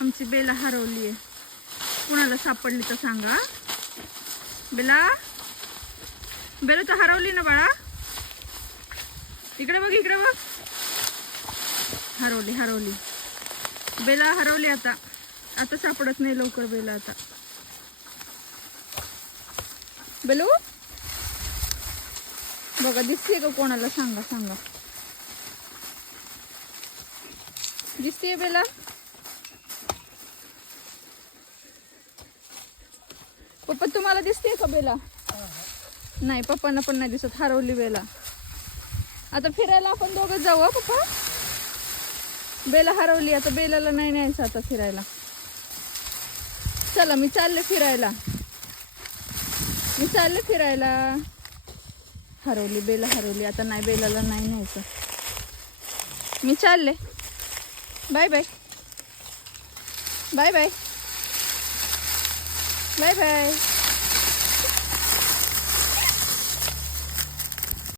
आमची बेला हरवली आहे. कुणाला सापडली तर सांगा. बेला, बेला तर हरवली ना बाळा. इकडे बघ, इकडे बघ. हरवली हरवली बेला, हरवली. आता आता सापडत नाही लवकर बेला. आता बेलू बघा, दिसते का कोणाला सांगा सांगा. दिसते बेला? पप्पा तुम्हाला दिसते का बेला? नाही, पप्पांना पण नाही दिसत. हरवली बेला. आता फिरायला आपण दोघं जाऊ हा पप्पा. बेला हरवली. आता बेलाला नाही न्यायचं आता फिरायला. चला, मी चालले फिरायला. मी चालले फिरायला. हरवली बेला, हरवली. आता नाही, बेलाला नाही न्यायचं. मी चालले. Bye bye. Bye bye. Bye bye.